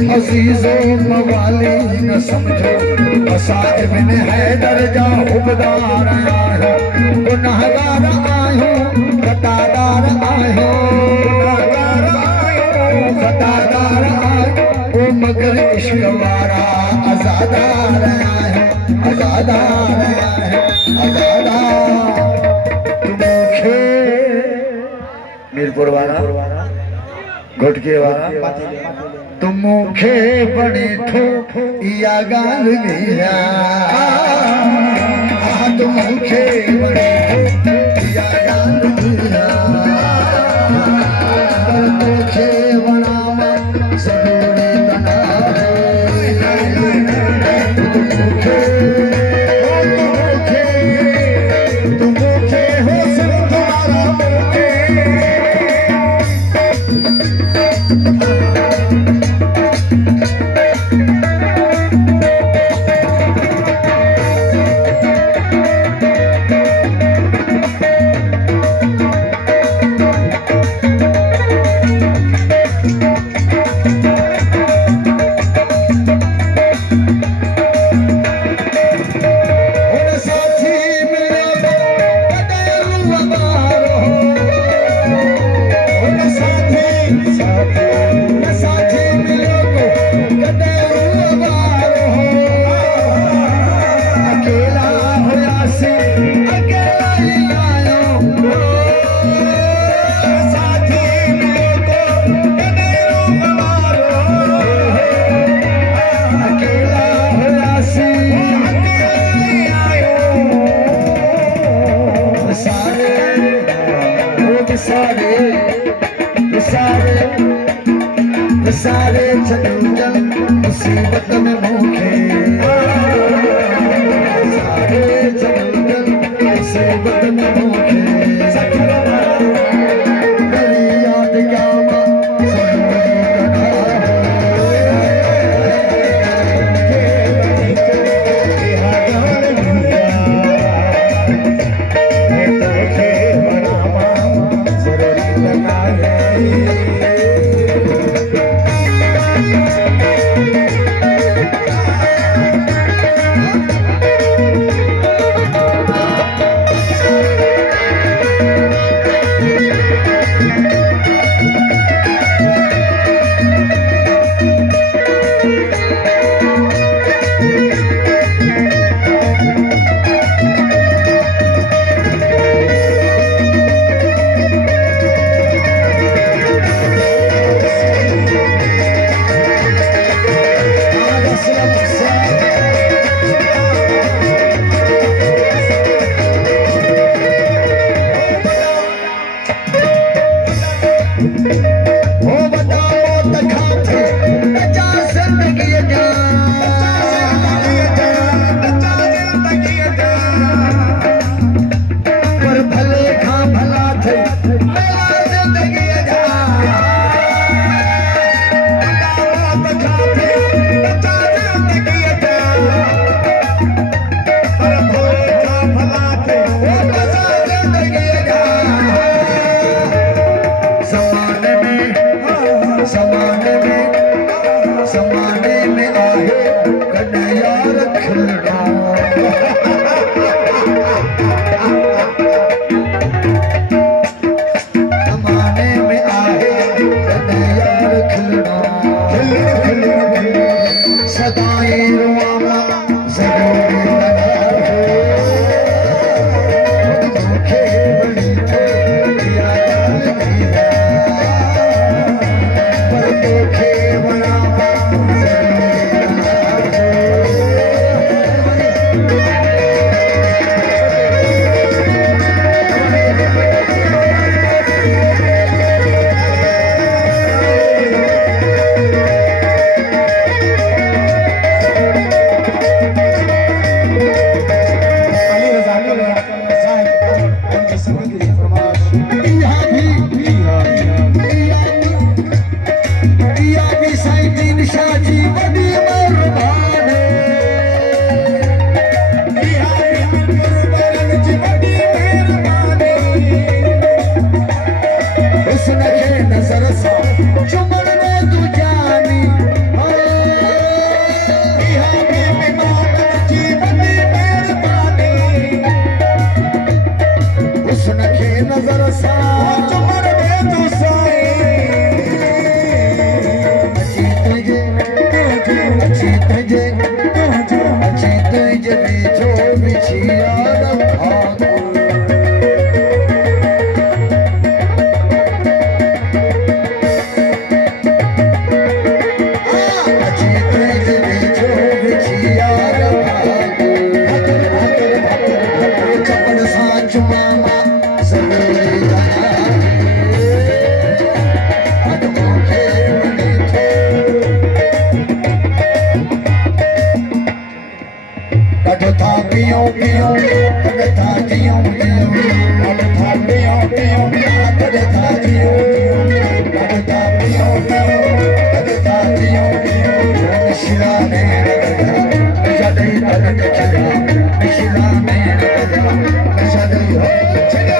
अजीजो मवाली न समझो मसाइब ने है दर्जा हुबदार आयो गुनाहगार आयो खतादार आयो गुनाहगार आयो खतादार आयो ओ मगर इश्क वारा आजादार आयो आजादार आयो आजादार तुमखे मीरपुर वाला घुटके वाला तुमखे बड़े ठो या गाल गया तुमखे बड़े ठो या गाल गया तुमखे बनावा सदोरे बना तुमखे हो सिर्फ तुम्हारा सारे चंचल मुसीबत में भूखे सारे चंचल मुसीबत में भूखे मेरी याद क्या माँ पियो पियो तॾ था जियो जियो तॾ था पियो पियो तॾ था जियो तॾ था पियो पियो तॾ था जियो नशिला में नशा दई तॾ खिला नशिला में नशा दई